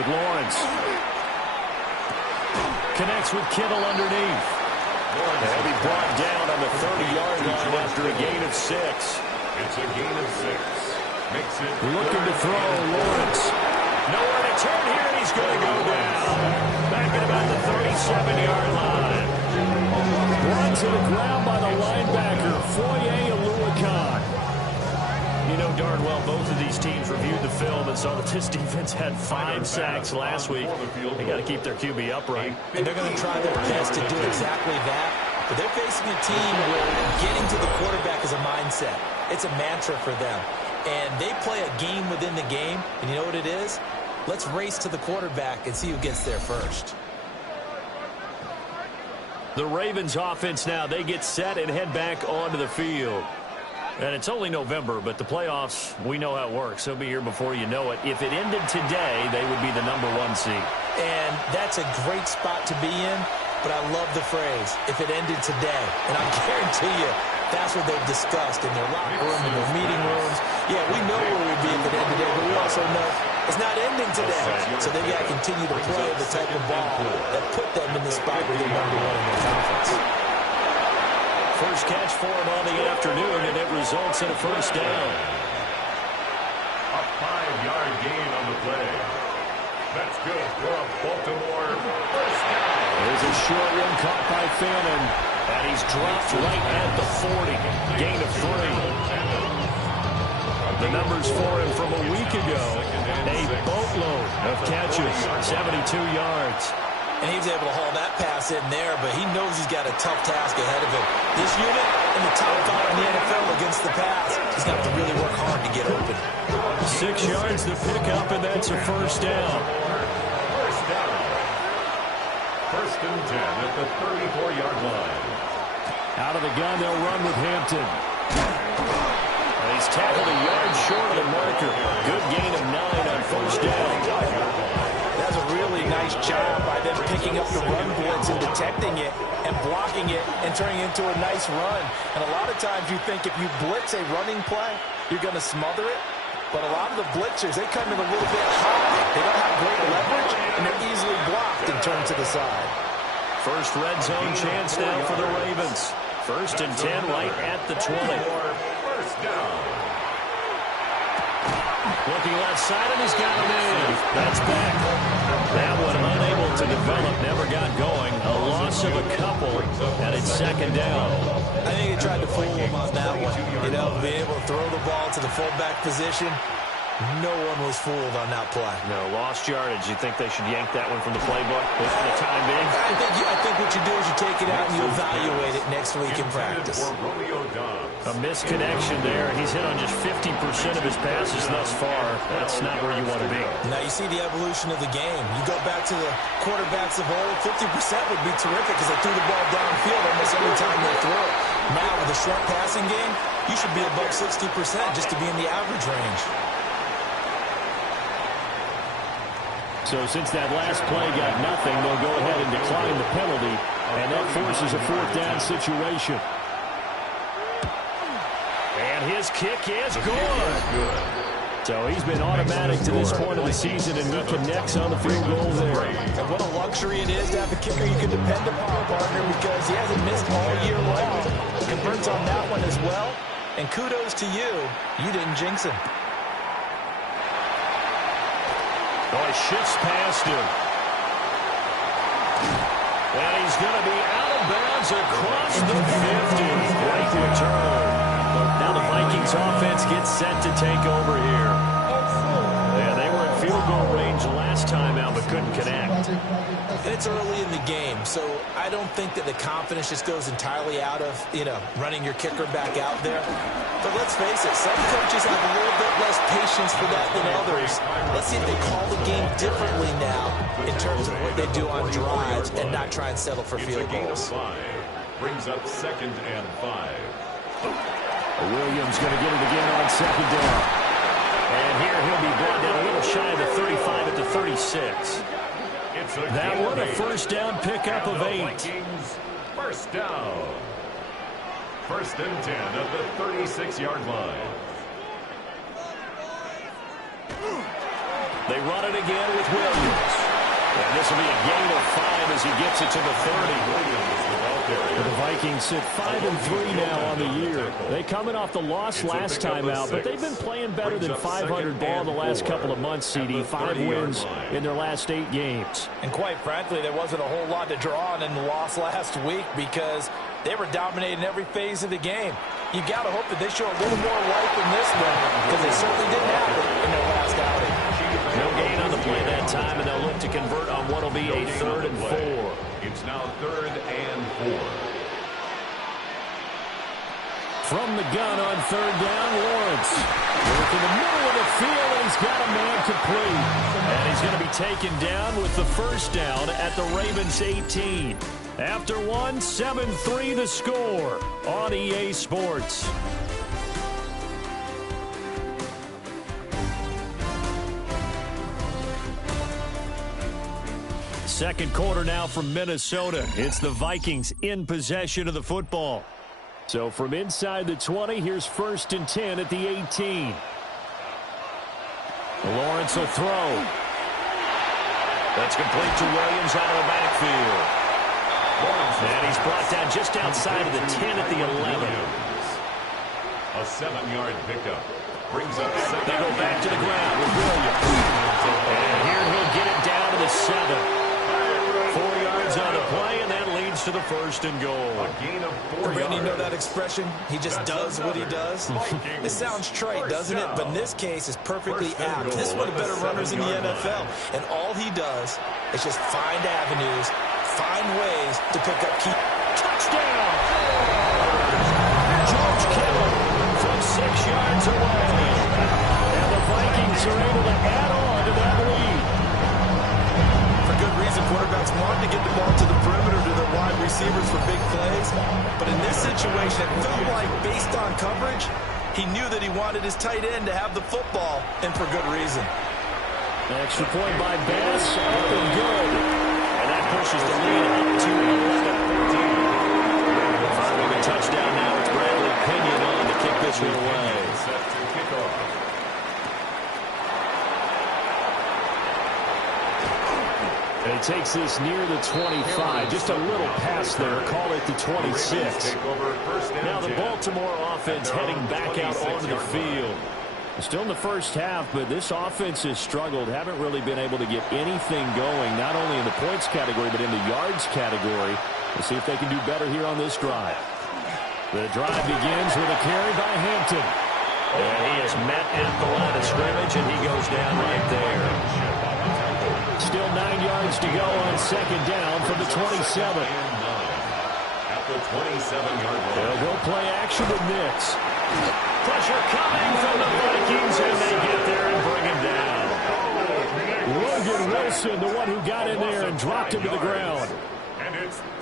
with Lawrence. Connects with Kittle underneath. They'll be brought down on the 30-yard line after a gain of 6. It's a gain of 6. Makes it looking to throw. Lawrence. Nowhere to turn here, and he's going to go down. Back at about the 37-yard line. Run to the ground by the linebacker, Wk10. You know darn well both of these teams reviewed the film and saw that this defense had 5 sacks last week. They got to keep their QB upright. And they're going to try their best to do exactly that. But they're facing a team where getting to the quarterback is a mindset. It's a mantra for them. And they play a game within the game. And you know what it is? Let's race to the quarterback and see who gets there first. The Ravens offense now, they get set and head back onto the field. And it's only November, but the playoffs, we know how it works. They'll be here before you know it. If it ended today, they would be the #1 seed. And that's a great spot to be in, but I love the phrase, if it ended today. And I guarantee you, that's what they've discussed in their locker room, in their meeting rooms. Yeah, we know where we'd be if it ended today, but we also know it's not ending today. So they've got to continue to play the type of ball that put them in the spot where they're #1 in their conference. First catch for him on the afternoon, and it results in a first down. A 5-yard gain on the play. That's good for a Baltimore first down. There's a short one caught by Fannin, and he's dropped right at the 40. Gain of 3. The numbers for him from a week ago, a boatload of catches, 72 yards. And he was able to haul that pass in there, but he knows he's got a tough task ahead of him. This unit in the top 5 in the NFL against the pass. He's got to really work hard to get open. 6 yards to pick up, and that's a first down. First down. First and 10 at the 34-yard line. Out of the gun, they'll run with Hampton. And he's tackled a yard short of the marker. Good gain of 9 on first down. That's a really nice job by them picking up the run blitz and detecting it and blocking it and turning it into a nice run. And a lot of times you think if you blitz a running play, you're going to smother it. But a lot of the blitzers, they come in a little bit high. They don't have great leverage, and they're easily blocked and turned to the side. First red zone chance now for the Ravens. First and 10 right at the 20. First down. Looking left side, and he's got him in. That's back. That one unable to develop, never got going. A loss of a couple, and it's second down. I think they tried to fool him on that one. You know, being able to throw the ball to the fullback position. No one was fooled on that play. No, lost yardage. You think they should yank that one from the playbook for the time being? I think what you do is you take it out and you evaluate it next week in practice. A misconnection there. He's hit on just 50% of his passes thus far. That's not where you want to be. Now you see the evolution of the game. You go back to the quarterbacks of old, 50% would be terrific because they threw the ball downfield almost every time they threw it. Now with a short passing game, you should be above 60% just to be in the average range. So since that last play got nothing, they'll go ahead and decline the penalty, and that forces a 4th down situation. And his kick is good. So he's been automatic to this point of the season, and he connects on the field goal there. And what a luxury it is to have a kicker you can depend upon, partner, because he hasn't missed all year long. Converts on that one as well, and kudos to you. You didn't jinx him. Oh, he shifts past him. And he's going to be out of bounds across the 50. Great return. Now the Vikings offense gets set to take over here. Yeah, they were in field goal range last time out, but couldn't connect. And it's early in the game, so I don't think that the confidence just goes entirely out of, running your kicker back out there. But let's face it, some coaches have a little bit less patience for that than others. Let's see if they call the game differently now in terms of what they do on drives and not try and settle for field goals. Brings up 2nd and 5. Williams going to get it again on 2nd down. And here he'll be brought down a little shy of the 35 at the 36. That one a first down pickup of 8. First down. First and 10 at the 36-yard line. They run it again with Williams. this will be a gain of 5 as he gets it to the 30. The Vikings sit 5-3 now on the year. They coming off the loss last time out, but they've been playing better than 500 ball the last couple of months, CD. 5 wins in their last 8 games. And quite frankly, there wasn't a whole lot to draw on in the loss last week because they were dominating every phase of the game. You got to hope that they show a little more life in this one because they certainly didn't have it in their last outing. No gain on the play that time, and they'll look to convert on what will be a 3rd and 4. It's now 3rd and 4. From the gun on 3rd down, Lawrence. Work in the middle of the field, and he's got a man complete. And he's going to be taken down with the 1st down at the Ravens 18. After 1, 7-3 the score on EA Sports. Second quarter now from Minnesota. It's the Vikings in possession of the football. So from inside the 20, here's 1st and 10 at the 18. Lawrence will throw. That's complete to Williams out of the backfield. And he's brought down just outside of the 10 at the 11. A 7-yard pickup. Brings up second. They go back to the ground with Williams. And here he'll get it down to the 7. 4 yards on the play, and that leads to the 1st and goal. A gain of 4 Randy, you yards. know that expression? He just does what he does. It sounds trite, doesn't it? But in this case, it's perfectly apt. This is one of the better runners in the NFL. And all he does is just find avenues, find ways to pick up key. Touchdown! George Kittle from 6 yards away. And the Vikings are able to add on to that lead. For good reason, quarterbacks want to get the ball to the perimeter to their wide receivers for big plays. But in this situation, it felt like, based on coverage, he knew that he wanted his tight end to have the football, and for good reason. Extra point by Bass, up and good. And that pushes the lead up to 11. Following a touchdown now, it's Bradley Pinion on to kick this one away. Set to kick off. And he takes this near the 25. Just a little pass there. Call it the 26. Now the Baltimore offense heading back out onto the field. Still in the first half, but this offense has struggled. Haven't really been able to get anything going, not only in the points category, but in the yards category. We'll see if they can do better here on this drive. The drive begins with a carry by Hampton. And he is met at the line of scrimmage, and he goes down right there. Still 9 yards to go on 2nd down from the 27. At the 27-yard line. They'll go play action with Nix. Pressure coming from the Vikings, and they get there and bring him down. Logan Wilson, the one who got in there and dropped him to the ground.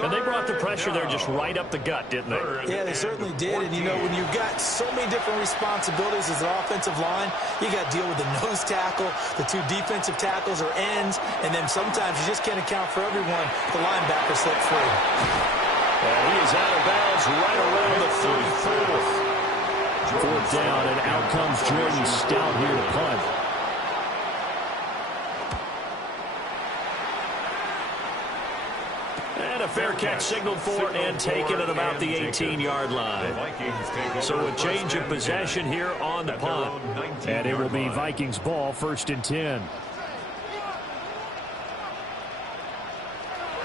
And they brought the pressure there just right up the gut, didn't they? Yeah, they certainly did. And, you know, when you've got so many different responsibilities as an offensive line, you got to deal with the nose tackle, the 2 defensive tackles or ends, and then sometimes you just can't account for everyone. The linebacker slipped free. And he is out of bounds right around the 34th. 4th down, and out comes Jordan Stout here to punt. And a fair catch signaled for and taken at about the 18-yard line. So a change of possession here on the punt. And it will be Vikings ball, 1st and 10.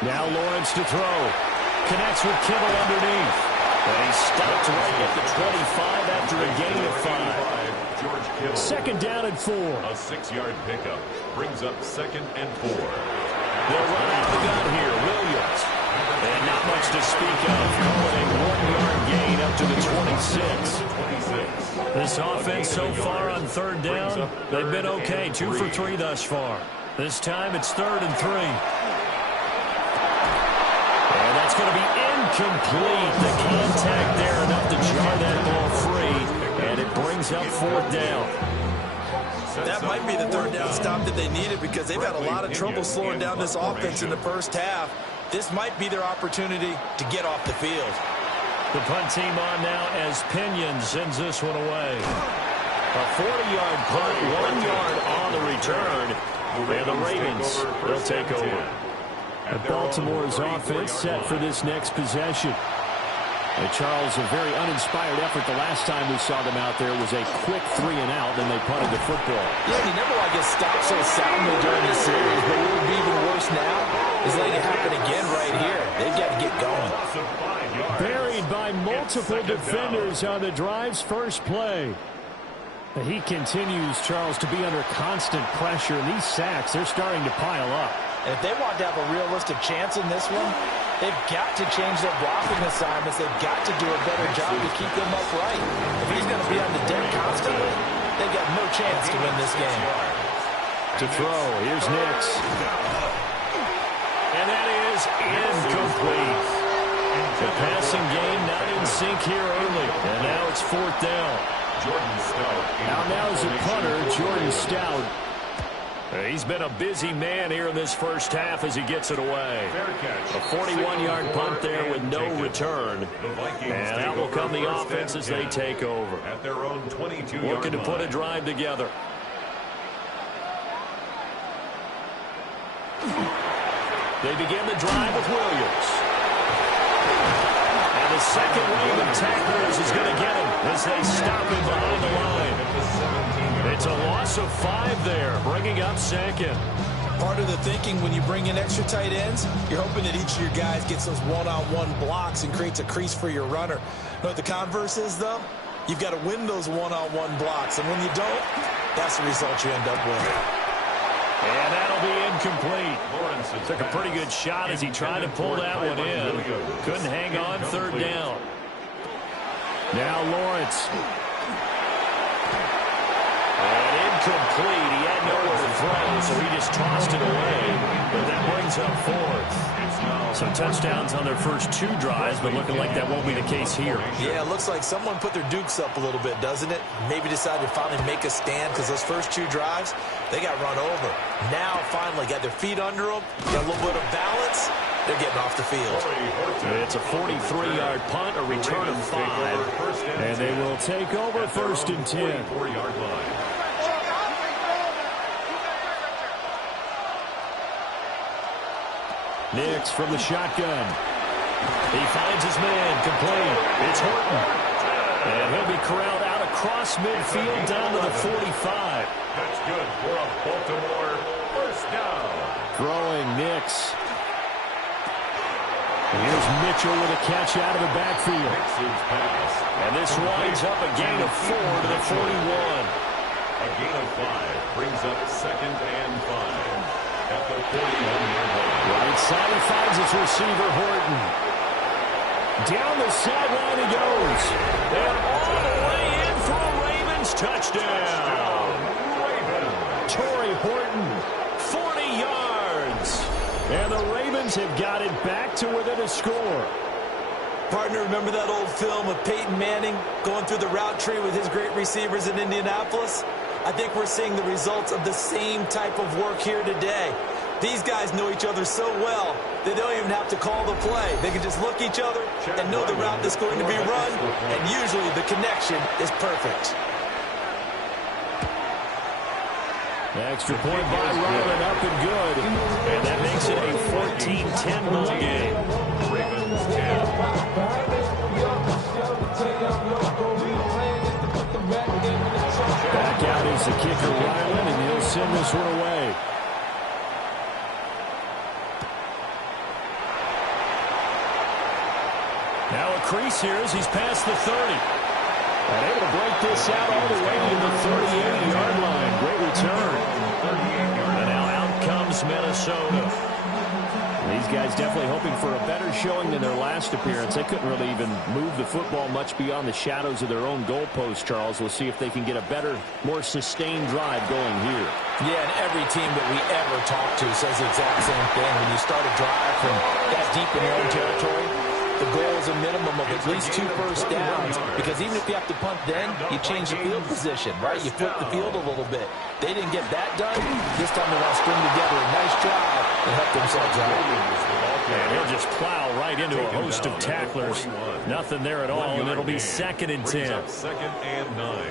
Now Lawrence to throw. Connects with Kittle underneath. And he stopped right at the 25 after a gain of 5. 2nd down and 4. A 6-yard pickup brings up 2nd and 4. They'll run out the gun here. Williams. And not much to speak of. Calling a 1-yard gain up to the 26. This offense so far on 3rd down, they've been okay. 2 for 3 thus far. This time it's 3rd and 3. And that's going to be incomplete. The contact there enough to jar that ball free. And it brings up 4th down. That might be the 3rd down stop that they needed because they've had a lot of trouble slowing down this offense in the first half. This might be their opportunity to get off the field. The punt team on now as Pinion sends this one away. A 40-yard punt, 1 yard on the return. And the Ravens will take over. And Baltimore's offense set for this next possession. And Charles, a very uninspired effort the last time we saw them out there was a quick 3-and-out, then they punted the football. Yeah, you never want to get stopped so soundly during the series, but what would be even worse now is letting it happen again right here. They've got to get going. Buried by multiple defenders on the drive's first play. He continues, Charles, to be under constant pressure, and these sacks, they're starting to pile up. And if they want to have a realistic chance in this one, they've got to change their blocking assignments. They've got to do a better job to keep them upright. If he's going to be on the deck constantly, they've got no chance to win this game. To throw, here's Nix. And that is incomplete. The passing game not in sync here early. And now it's 4th down. Jordan Stout. Now is a punter, Jordan Stout. He's been a busy man here in this first half as he gets it away. A 41-yard punt there with no return. And out will come the offense as they take over. At their own 22-yard line. Looking to put a drive together. They begin the drive with Williams. And the second wave of tacklers is going to get him as they stop him behind the line. It's a loss of 5 there, bringing up second. Part of the thinking when you bring in extra tight ends, you're hoping that each of your guys gets those one-on-one blocks and creates a crease for your runner. You know what the converse is, though? You've got to win those one-on-one blocks, and when you don't, that's the result you end up with. And that'll be incomplete. Took a pretty good shot as he tried to pull that one in. Couldn't hang on, 3rd down. Now Lawrence. And incomplete. He had nowhere to throw, so he just tossed it away. But that brings up 4th. So touchdowns on their first 2 drives, but looking like that won't be the case here. Yeah, it looks like someone put their dukes up a little bit, doesn't it? Maybe decided to finally make a stand because those first 2 drives, they got run over. Now, finally, got their feet under them, got a little bit of balance. They're getting off the field. It's a 43-yard punt, a return of 5. And they will take over 1st and 10. Nix from the shotgun. He finds his man, complete. It's Horton. And he'll be corralled out across midfield down to the 45. That's good for a Baltimore first down. Throwing Nix. Here's Mitchell with a catch out of the backfield. And this winds up a gain of 4 to the 41. A gain of 5 brings up 2nd and 5 at the 41-yard line. Right side, he finds his receiver, Horton. Down the sideline he goes. And all the way in for a Ravens touchdown. Torrey Horton, 40 yards. And the Ravens have got it back to within a score. Partner, remember that old film of Peyton Manning going through the route tree with his great receivers in Indianapolis? I think we're seeing the results of the same type of work here today. These guys know each other so well, they don't even have to call the play. They can just look each other and know the route that's going to be run, and usually the connection is perfect. Extra point by Ryland, up and good. And that makes it a 14-10 ball game. Ravens 10. Back out is the kicker, Ryland, and he'll send this one away. Now a crease here as he's past the 30. And able to break this out all the way to the 38-yard line. Great return. And now out comes Minnesota. These guys definitely hoping for a better showing than their last appearance. They couldn't really even move the football much beyond the shadows of their own goalpost, Charles. We'll see if they can get a better, more sustained drive going here. Yeah, and every team that we ever talk to says the exact same thing. When you start a drive from that deep in your own territory, the goal is a minimum of at least 2 first downs, because even if you have to punt then, you change the field position, right? You flip the field a little bit. They didn't get that done. This time they want to string together a nice drive and help themselves out. And he'll just plow right into a host of tacklers. Nothing there at all, and it'll be 2nd and 10. 2nd and 9.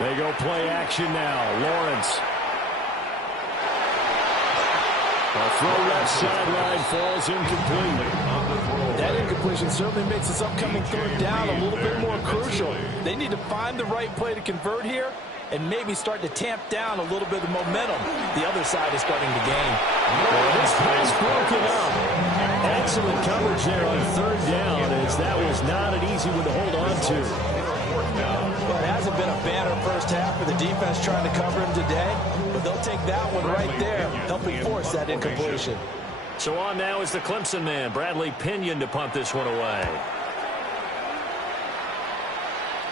They go play action now. Lawrence. A throw left sideline falls incomplete. That incompletion certainly makes this upcoming third down a little bit more crucial. They need to find the right play to convert here and maybe start to tamp down a little bit of momentum. The other side is starting to gain. This pass broken up. Excellent coverage there on third down, as that was not an easy one to hold on to. Well, it hasn't been a banner first half for the defense trying to cover him today, but they'll take that one right there, helping force that incompletion. So on now is the Clemson man, Bradley Pinion, to punt this one away.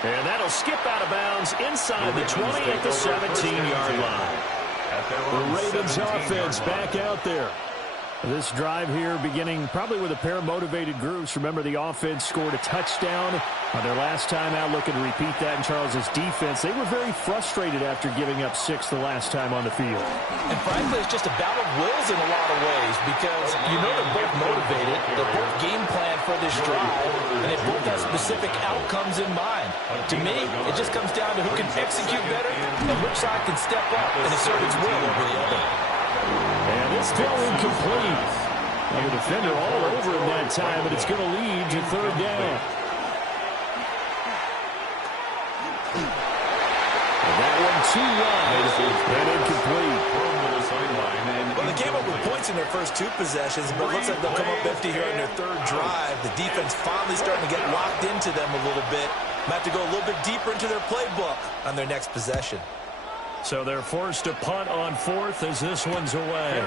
And that'll skip out of bounds inside the 20 at the 17-yard line. The Ravens offense back out there. This drive here beginning probably with a pair of motivated groups. Remember, the offense scored a touchdown on their last time out, looking to repeat that in Charles's defense. They were very frustrated after giving up 6 the last time on the field. And frankly, it's just a battle of wills in a lot of ways, because you know they're both motivated, they're both game planned for this drive, and they both have specific outcomes in mind. To me, it just comes down to who can execute better and which side can step up and assert its will over the other. And this throw incomplete. Now the defender all over him that time, but it's going to lead to third down. And that one too wide and incomplete. Well, they came up with points in their first 2 possessions, but it looks like they'll come up empty here in their third drive. The defense finally starting to get locked into them a little bit. Might have to go a little bit deeper into their playbook on their next possession. So they're forced to punt on 4th as this one's away.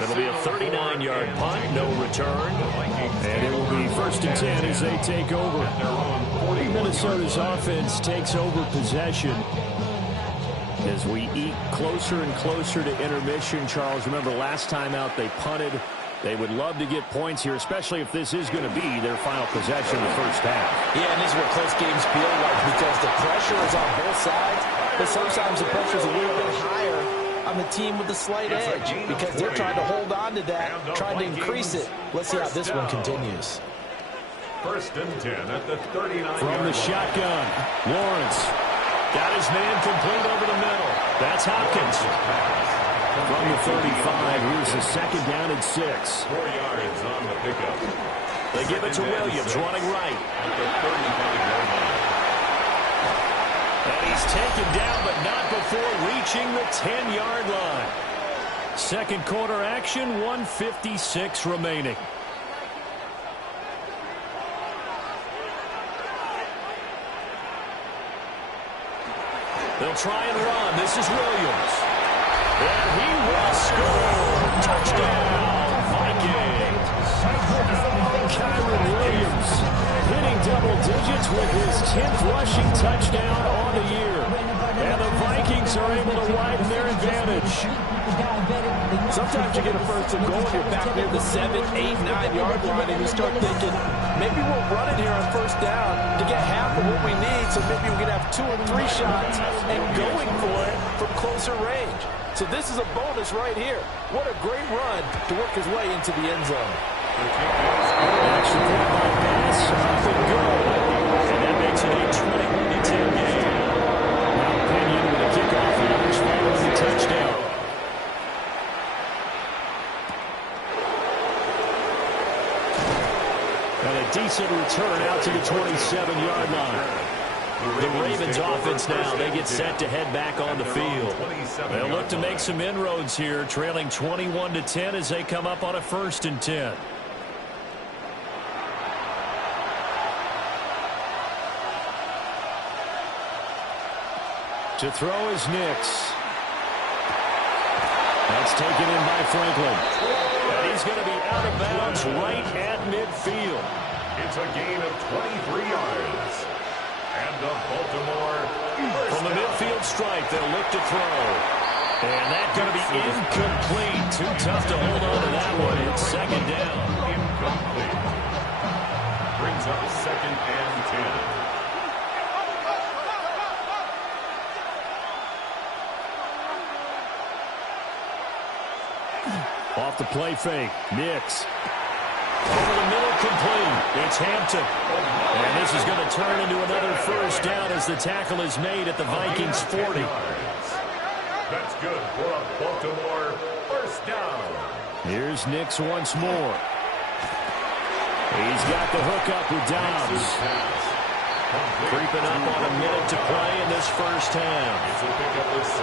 It'll be a 39-yard punt, no return. And it will be 1st and 10 as they take over. Minnesota's offense takes over possession as we eat closer and closer to intermission. Charles, remember last time out they punted. They would love to get points here, especially if this is going to be their final possession in the first half. Yeah, and this is what close games feel like, because the pressure is on both sides, but sometimes the pressure is a little bit higher on the team with the slight edge, because they're trying to hold on to that, trying to increase it. Let's see how this one continues. 1st and 10 at the 39. From the shotgun, Lawrence got his man complete over the middle. That's Hopkins. From the 35, here's the 2nd down and 6. 4 yards on the pickup. They give it to Williams, running right. At the 35-yard line. And he's taken down, but not before reaching the 10-yard line. Second quarter action, 1:56 remaining. They'll try and run. This is Williams. And he will score. Touchdown, Vikings. Kyron Williams hitting double digits with his 10th rushing touchdown on the year. And the Vikings are able to widen their advantage. Sometimes you get a 1st and goal, you're back near the 7, 8, 9-yard line, and you start thinking, maybe we'll run it here on 1st down to get half of what we need, so maybe we can have 2 or 3 shots and going for it from closer range. So this is a bonus right here. What a great run to work his way into the end zone. Extra point by pass, up and go. And that makes it a 21-10 game. Now Pinion with a kickoff average following the touchdown. And a decent return out to the 27-yard line. The Ravens offense now, they get set to head back on the field. They'll look to make some inroads here, trailing 21-10 as they come up on a 1st and 10. To throw is Nix. That's taken in by Franklin. And he's going to be out of bounds right at midfield. It's a gain of 23 yards. And the Baltimore from the midfield strike, they'll look to throw. And that's going to be incomplete. Too tough to hold on to that one. It's 2nd down. Incomplete. Brings up 2nd and 10. Off the play fake. Nix. Over the middle, complete. It's Hampton. And this is going to turn into another first down as the tackle is made at the Vikings 40. That's good for a Baltimore first down. Here's Nix once more. He's got the hook up with Dobbs. Creeping up on a minute to play in this first half. It's a pickup of 6.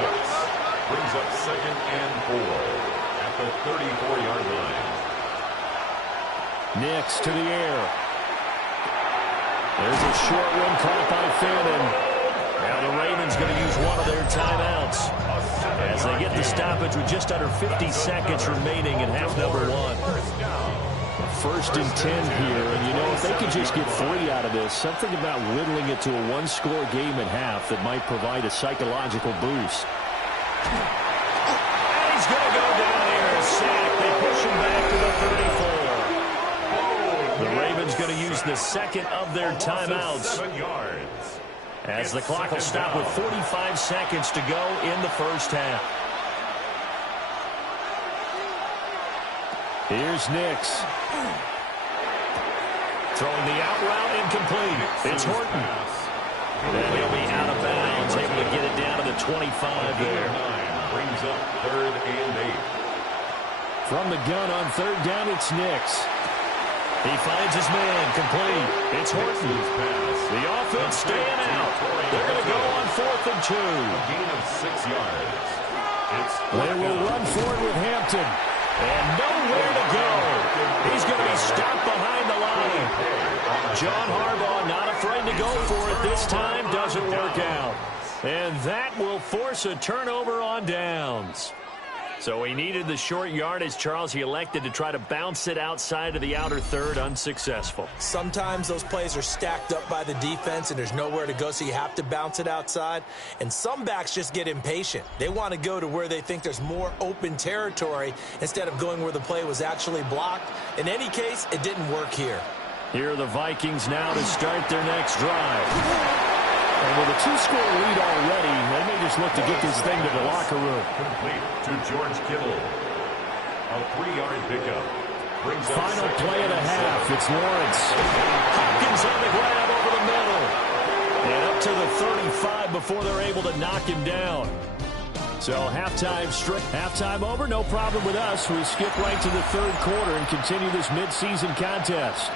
Brings up 2nd and 4 at the 34-yard line. Nix to the air. There's a short one caught by Fannin. Now the Ravens going to use one of their timeouts as they get the stoppage with just under 50 seconds remaining in half number 1. First and 10 here, and you know, if they could just get 3 out of this, something about whittling it to a one-score game at half that might provide a psychological boost. And he's going to go down here and sack. They push him back to the 34. The Ravens going to use the second of their timeouts as the clock will stop with 45 seconds to go in the first half. Here's Nix. Throwing the out route incomplete. It's Horton. And he'll be out of bounds, able to get it down to the 25 there. Brings up 3rd and 8. From the gun on 3rd down, it's Nix. He finds his man, complete. It's Horton. The offense staying out. They're going to go on 4th and 2. A gain of 6 yards. They will run forward with Hampton. And nowhere to go. He's going to be stopped behind the line. John Harbaugh not afraid to go for it this time. Doesn't work out. And that will force a turnover on downs. So he needed the short yardage, Charles. He elected to try to bounce it outside of the outer third, unsuccessful. Sometimes those plays are stacked up by the defense and there's nowhere to go, so you have to bounce it outside. And some backs just get impatient. They want to go to where they think there's more open territory instead of going where the play was actually blocked. In any case, it didn't work here. Here are the Vikings now to start their next drive. And with a 2-score lead already, they may just look to get this thing to the locker room. Complete to George Kittle. A 3-yard pickup. Brings up final play of the half. It's Lawrence. Hopkins on the grab over the middle. And up to the 35 before they're able to knock him down. So halftime over, no problem with us. We skip right to the 3rd quarter and continue this midseason contest.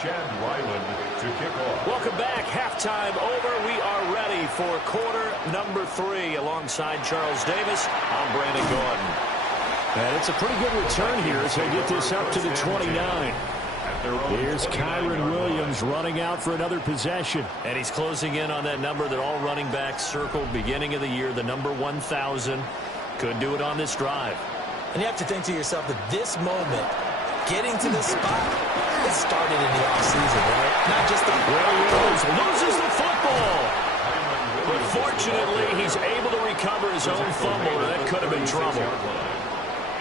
Chad Ryland to kick off. Welcome back. Halftime over. We are ready for quarter number 3. Alongside Charles Davis, I'm Brandon Gordon. And it's a pretty good return here as they get this up to the 29. Here's Kyron Williams running out for another possession. And he's closing in on that number that all running backs circled beginning of the year, the number 1,000. Could do it on this drive. And you have to think to yourself that this moment, getting to this spot, it started in the offseason, right? Not just the... Williams loses the football. But fortunately, he's able to recover his own fumble. That could have been trouble.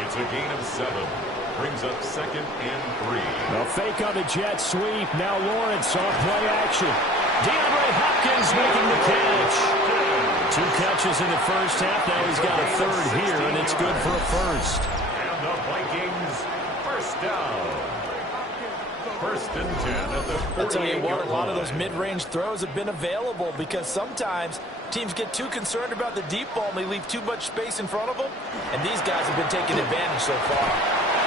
It's a gain of 7. Brings up 2nd and 3. A fake on the jet sweep. Now Lawrence on play action. DeAndre Hopkins making the catch. 2 catches in the first half. Now he's got a 3rd here, and it's good for a first. And the Vikings first down. 1st and 10 at the 48-yard line. I'll tell you what, a lot of those mid-range throws have been available because sometimes teams get too concerned about the deep ball and they leave too much space in front of them. And these guys have been taking advantage so far.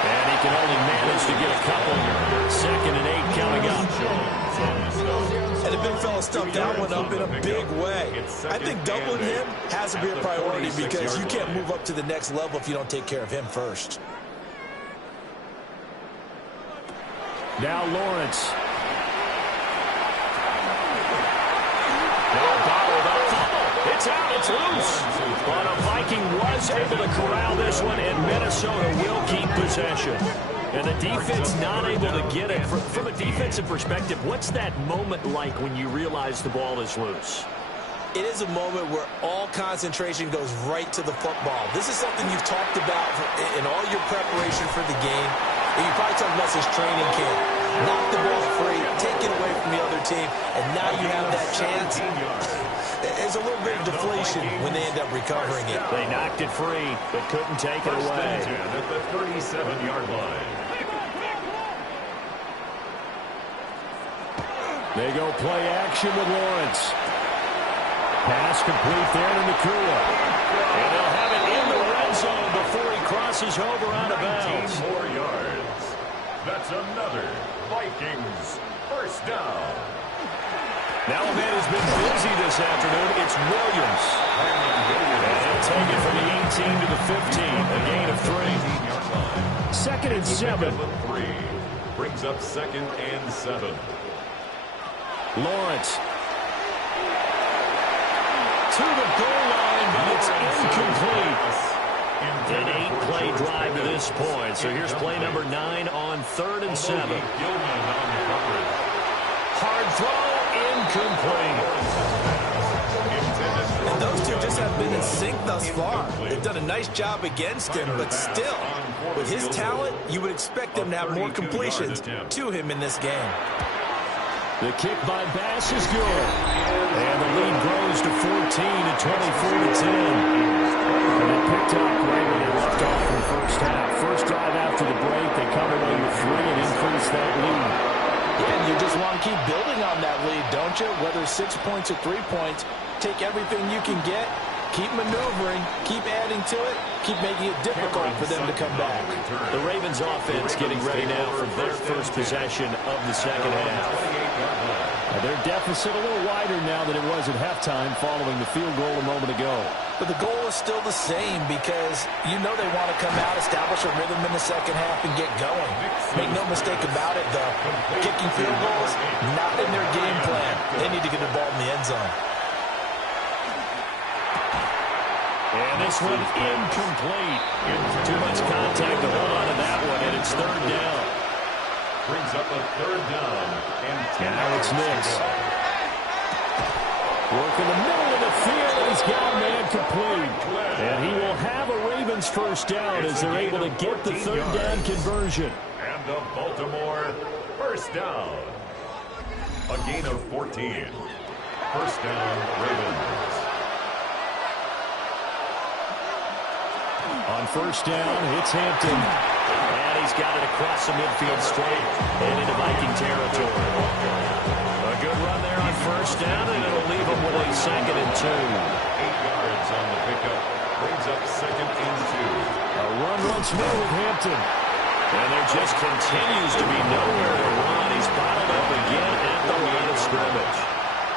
And he can only manage to get a couple. 2nd and 8 coming up. And the big fella stuffed that one up in a big way. I think doubling him has to be a priority because you can't move up to the next level if you don't take care of him first. Now Lawrence. It's out, it's loose. But a Viking was able to corral this one, and Minnesota will keep possession. And the defense not able to get it. From a defensive perspective, what's that moment like when you realize the ball is loose? It is a moment where all concentration goes right to the football. This is something you've talked about in all your preparation for the game. And you probably talked about this training camp. Knock the ball free, take it away from the other team, and now you have that chance. There's a little bit of deflation when they end up recovering it. They knocked it free, but couldn't take it away. At the 37-yard line. They go play action with Lawrence. Pass complete there to Nakua. And they'll have it in the red zone before he crosses over out of bounds. 19 more yards. That's another Vikings first down. Now a man has been busy this afternoon. It's Williams. And he'll take it from the 18 to the 15. A gain of 3. Second and 7. 3. Brings up second and 7. Lawrence. To the goal line, but it's incomplete. An 8-play drive to this point. So here's play number 9 on 3rd and 7. Hard throw, incomplete. And those two just have been in sync thus far. They've done a nice job against him, but still, with his talent, you would expect them to have more completions to him in this game. The kick by Bass is good. And the lead grows to 14 at 24-10. And they picked up right when they left off in the first half. First drive after the break, they come away with 3 and increase that lead. Yeah, and you just want to keep building on that lead, don't you? Whether 6 points or 3 points, take everything you can get, keep maneuvering, keep adding to it, keep making it difficult for them to come back. The Ravens offense getting ready now for their first possession of the second half. Their deficit a little wider now than it was at halftime following the field goal a moment ago. But the goal is still the same because you know they want to come out, establish a rhythm in the second half, and get going. Make no mistake about it, though. Kicking field goals, not in their game plan. They need to get the ball in the end zone. And this one incomplete. Too much contact to hold on to that one, and it's 3rd down. Brings up a 3rd down. And now it's Nix. Work in the middle of the field, and he's got man complete. And he will have a Ravens first down as they're able to get the 3rd down conversion. And the Baltimore first down. A gain of 14. First down, Ravens. On first down, it's Hampton. And he's got it across the midfield straight and into Viking territory. A good run there on first down, and it'll leave him with a 2nd and 2. 8 yards on the pickup. Brings up 2nd and 2. A run once more with Hampton. And there just continues to be nowhere to run. He's bottled up again at the line of scrimmage.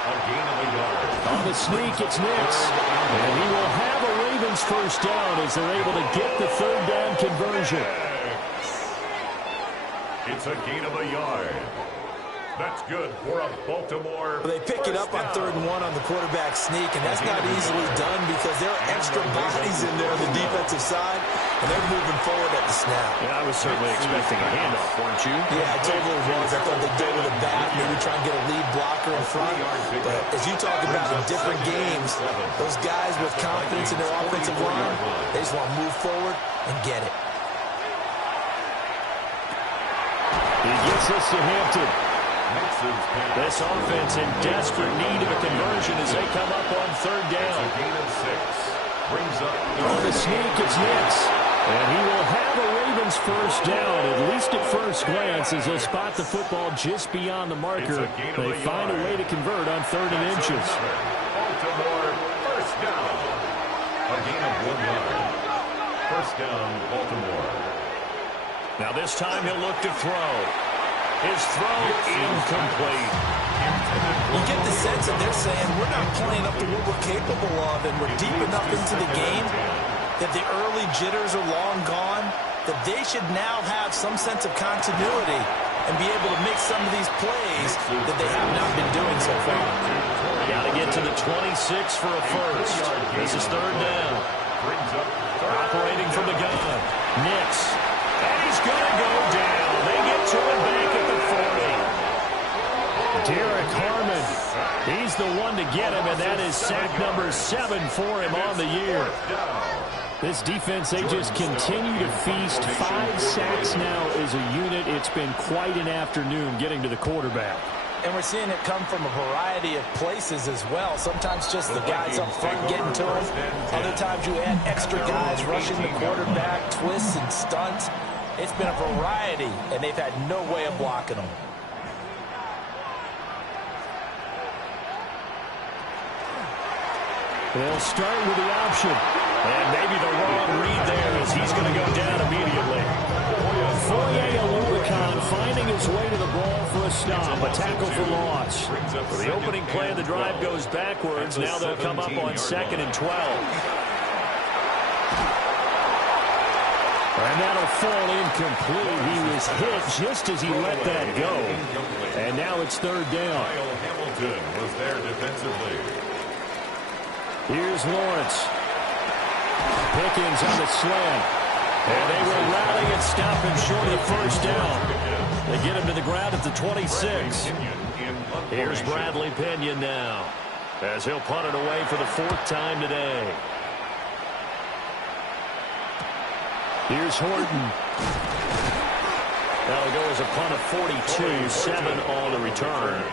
A gain of a yard. On the sneak, it's Nix. And he will have a Ravens first down as they're able to get the 3rd down conversion. It's a gain of a yard. That's good for a Baltimore. They pick it up on 3rd and 1 on the quarterback sneak, and that's not easily done because there are extra bodies in there on the defensive side, and they're moving forward at the snap. Yeah, I was certainly expecting a handoff, weren't you? Yeah, I totally was. I thought they'd go with a bat, maybe try and get a lead blocker in front. But as you talk about in different games, those guys with confidence in their offensive line, they just want to move forward and get it. He gets this to Hampton. This offense in desperate need of a conversion as they come up on 3rd down. A gain of 6. Brings up on the sneak, it's Nix. And he will have a Ravens first down, at least at first glance, as they'll spot the football just beyond the marker. They find a way to convert on 3rd and inches. Baltimore first down. A gain of 1 yard. First down, Baltimore. Now this time he'll look to throw. His throw incomplete. You get the sense that they're saying we're not playing up to what we're capable of, and we're deep enough into the game that the early jitters are long gone, that they should now have some sense of continuity and be able to make some of these plays that they have not been doing so far. Got to get to the 26 for a first. This is 3rd down. Operating from the gun. Nix. And he's going to go down. They get to him back at the 40. Derek Harmon. He's the one to get him, and that is sack number 7 for him on the year. This defense, they just continue to feast. 5 sacks now as a unit. It's been quite an afternoon getting to the quarterback. And we're seeing it come from a variety of places as well. Sometimes just the guys up front getting to him. Other times you add extra guys rushing the quarterback, twists and stunts. It's been a variety, and they've had no way of blocking them. They'll start with the option. And maybe the wrong read there as he's going to go down immediately. Wk10 finding his way to the ball for a stop. A tackle for loss. Well, the opening play of the drive goes backwards. Now they'll come up on 2nd and 12. And that'll fall incomplete. He was hit just as he let that go. And now it's 3rd down. Hamilton was there defensively. Here's Lawrence. Pickens on the slant. And they will rally and stop him short of the 1st down. They get him to the ground at the 26. Here's Bradley Pinion now, as he'll punt it away for the 4th time today. Here's Horton. That'll go as a punt of 42, 7 on the return.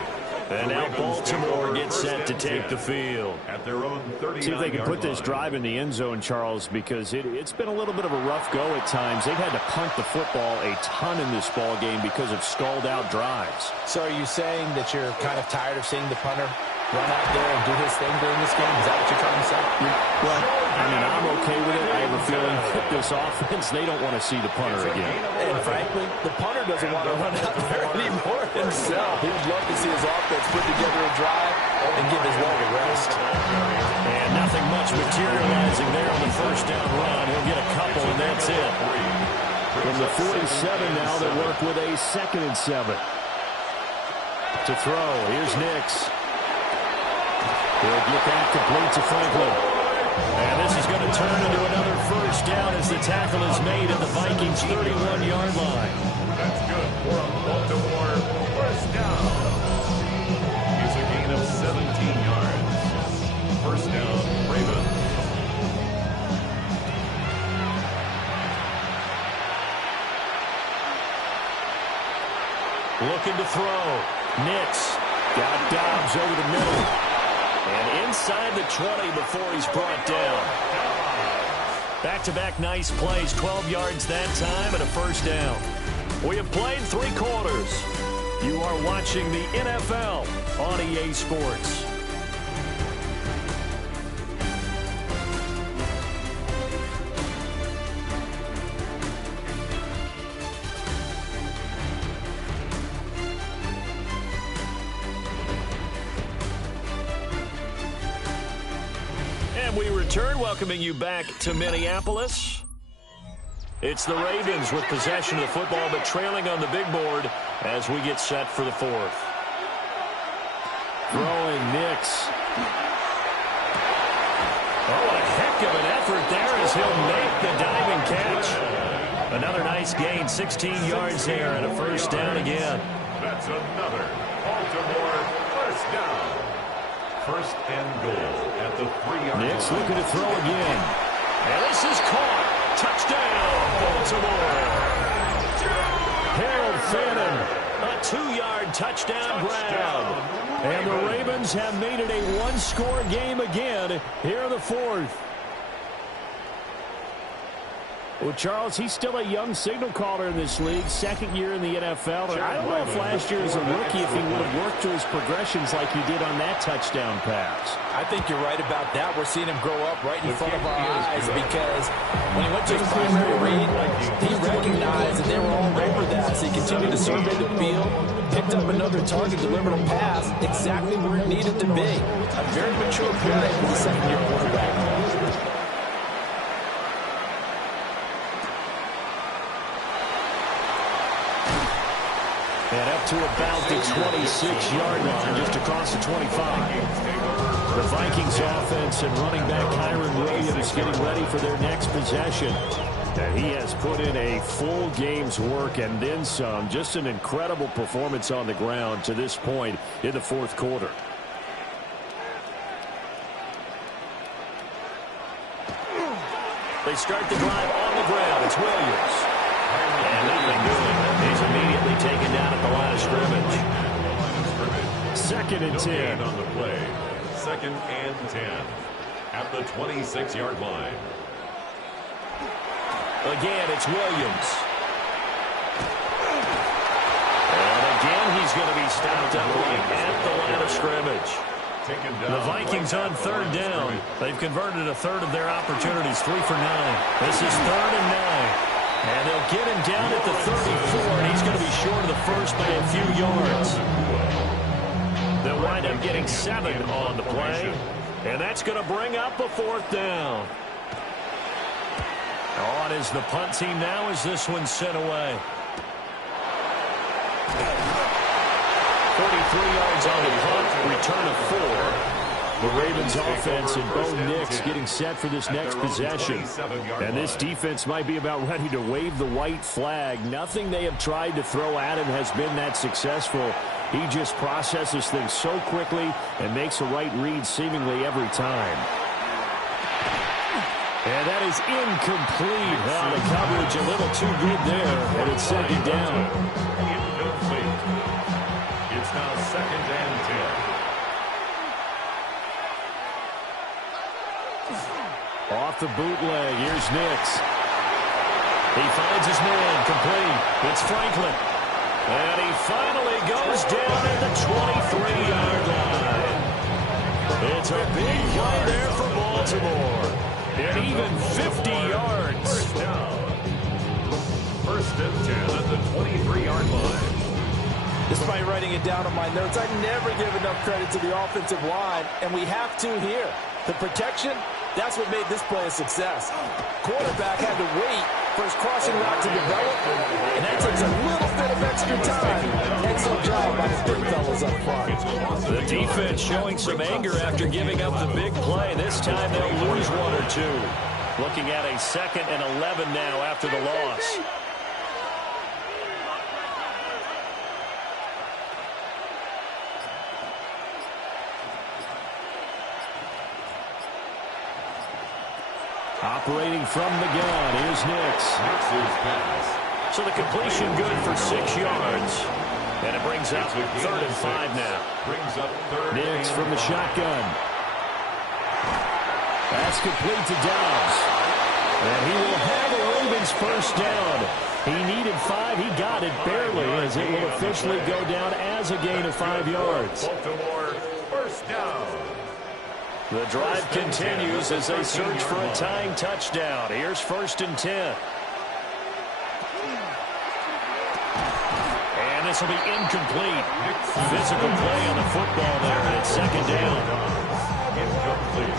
And now Baltimore gets set to take the field. At their own 39-yard See if they can put this drive in the end zone, Charles, because it's been a little bit of a rough go at times. They've had to punt the football a ton in this ball game because of stalled-out drives. So are you saying that you're kind of tired of seeing the punter run out there and do his thing during this game? Is that what you're trying to say? Well, I mean, I'm okay with it. I have a feeling that this offense, they don't want to see the punter again. And frankly, the punter doesn't want to run out there anymore himself. He would love to see his offense put together a drive and give his leg a rest. And nothing much materializing there on the 1st down run. He'll get a couple, and that's it. From the 47 now, they work with a 2nd and 7. To throw, here's Nix. He'll get that complete to Franklin. And this is going to turn into another 1st down as the tackle is made at the Vikings' 31-yard line. That's good for a Baltimore 1st down. It's a gain of 17 yards. 1st down, Ravens. Looking to throw. Nix got Dobbs over the middle. And inside the 20 before he's brought down. Back-to-back nice plays, 12 yards that time and a 1st down. We have played 3 quarters. You are watching the NFL on EA Sports. We return, welcoming you back to Minneapolis. It's the Ravens with possession of the football, but trailing on the big board as we get set for the 4th. Throwing Nix. Oh, what a heck of an effort there as he'll make the diving catch. Another nice gain, 16 yards there and a 1st down again. That's another Baltimore 1st down. 1st and goal at the 3-yard line. Nix looking to throw again. And this is caught. Touchdown, Baltimore. Harold Fannin, a 2-yard touchdown grab. And the Ravens have made it a 1-score game again here in the 4th. Well, Charles, he's still a young signal caller in this league, 2nd year in the NFL. And I don't know if last year as a rookie if he would have worked through his progressions like he did on that touchdown pass. I think you're right about that. We're seeing him grow up right in front of our eyes because when he went to his primary read, he recognized that they were all over that. So he continued to survey the field, picked up another target, delivered a pass exactly where it needed to be. A very mature play for the 2nd-year quarterback. And up to about the 26-yard line, just across the 25. The Vikings offense and running back Kyron Williams getting ready for their next possession. And he has put in a full game's work and then some. Just an incredible performance on the ground to this point in the 4th quarter. They start the drive on the ground. It's Williams. And nothing doing. He's immediately taken down at the line of scrimmage. 2nd and 10 on the play. 2nd and 10 at the 26-yard line. Again, it's Williams. And again, he's going to be stopped up right at the line of scrimmage. taken down. The Vikings on third down. They've converted a third of their opportunities, 3 for 9. This is 3rd and 9. And they'll get him down at the 34, and he's going to be short of the first by a few yards. They'll wind up getting 7 on the play, and that's going to bring up a 4th down. On is the punt team now as this one's sent away. 43 yards on the punt, return of 4. The Ravens offense and Bo Nix getting set for this next possession. And this defense might be about ready to wave the white flag. Nothing they have tried to throw at him has been that successful. He just processes things so quickly and makes a right read seemingly every time. And that is incomplete. The coverage a little too good there, and it's 2nd down. Incomplete. It's now 2nd and 10. Off the bootleg, here's Nix. He finds his man, complete. It's Franklin. And he finally goes down at the 23-yard line. It's a big play there for Baltimore. And even 50 yards. First down. 1st and 10 at the 23-yard line. Despite writing it down on my notes, I never give enough credit to the offensive line, and we have to here. The protection, that's what made this play a success. Quarterback had to wait for his crossing route to develop, and that takes a little bit of extra time. Excellent job by the big fellas up front. The defense showing some anger after giving up the big play. This time they'll lose 1 or 2. Looking at a 2nd and 11 now after the loss. Operating from the gun, here's Nix. So the completion good for 6 yards. And it brings up 3rd and 5 now. Brings up 3rd. Nix from the shotgun. That's complete to Dobbs. And he will have the Ravens first down. He needed 5. He got it barely as it will officially go down as a gain of 5 yards. Baltimore, first down. The drive continues as they search for a tying touchdown. Here's 1st and 10. And this will be incomplete. Physical play on the football there. It's 2nd down. Incomplete.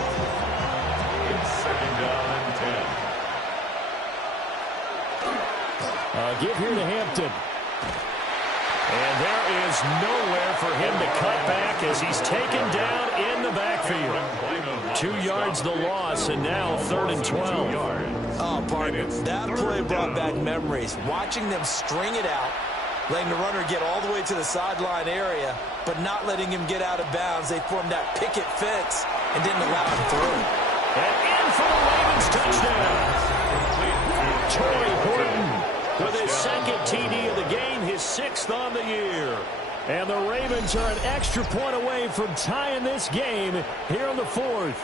It's 2nd down and 10. Give here to Hampton. And there is nowhere for him to cut back as he's taken down in the backfield. 2 yards the loss, and now 3rd and 12. Oh, partner, that play brought back memories. Watching them string it out, letting the runner get all the way to the sideline area, but not letting him get out of bounds. They formed that picket fence and didn't allow him through. And in for the Ravens touchdown. Torrey Horton with his 2nd TD of the game, his 6th on the year. And the Ravens are an extra point away from tying this game here in the 4th.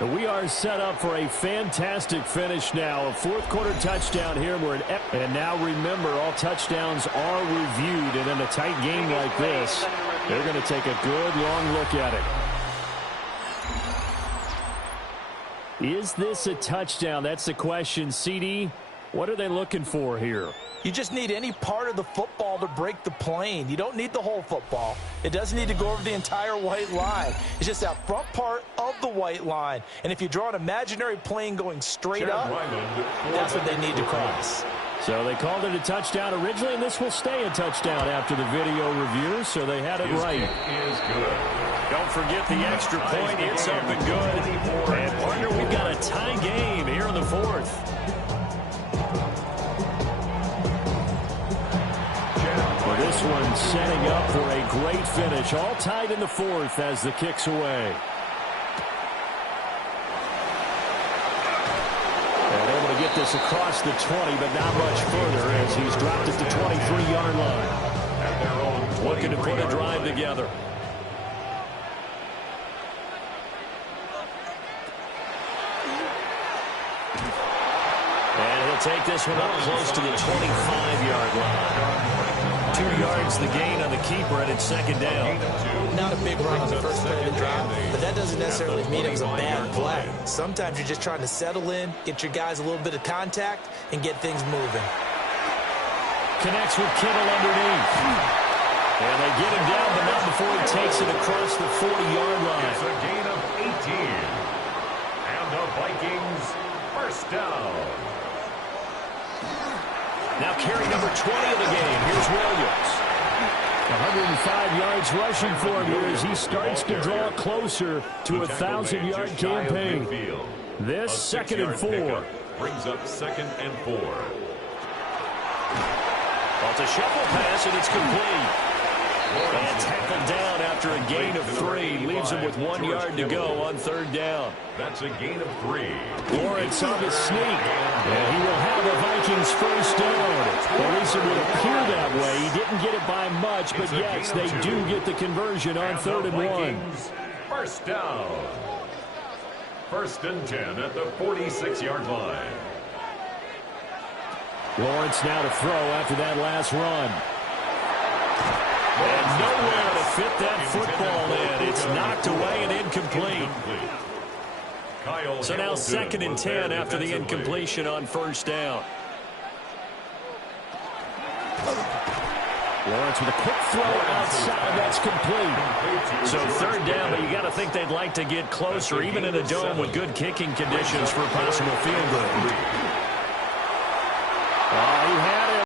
We are set up for a fantastic finish now. A 4th quarter touchdown here. And now remember, all touchdowns are reviewed. And in a tight game like this, they're going to take a good long look at it. Is this a touchdown? That's the question. CD, what are they looking for here? You just need any part of the football to break the plane. You don't need the whole football. It doesn't need to go over the entire white line. It's just that front part of the white line. And if you draw an imaginary plane going straight up, that's what they need to cross. So they called it a touchdown originally, and this will stay a touchdown after the video review, so they had it right. Is good. Don't forget the extra point. It's up and good. And, partner, we've got a tie game here in the 4th. Well, this one setting up for a great finish. All tied in the 4th as the kick's away. And able to get this across the 20, but not much further as he's dropped at the 23-yard line. Looking to put a drive together. And he'll take this one up close to the 25-yard line. 2 yards the gain on the keeper, and it's second down. Not a big run on the first play of the drive, but that doesn't necessarily mean it was a bad play. Sometimes you're just trying to settle in, get your guys a little bit of contact, and get things moving. Connects with Kittle underneath. And they get him down, but not before he takes it across the 40-yard line. It's a gain of 18. And the Vikings first down. Now carry number 20 of the game. Here's Williams. 105 yards rushing for him here as he starts to draw closer to a 1,000-yard campaign. This second and 4. Brings up second and 4. Well, it's a shuffle pass, and it's complete. And tackled down after a gain of 3. Leaves him with 1 yard to go on third down. That's a gain of 3. Lawrence on the sneak. And he will have the Vikings first down. At least it would appear that way. He didn't get it by much, but yes, they do get the conversion on third and 1. First down. First and 10 at the 46-yard line. Lawrence now to throw after that last run. And nowhere to fit that football in. It's knocked away and incomplete. So now second and 10 after the incompletion on first down. Lawrence with a quick throw outside. That's complete. So third down, but you got to think they'd like to get closer, even in a dome with good kicking conditions for a possible field goal. He has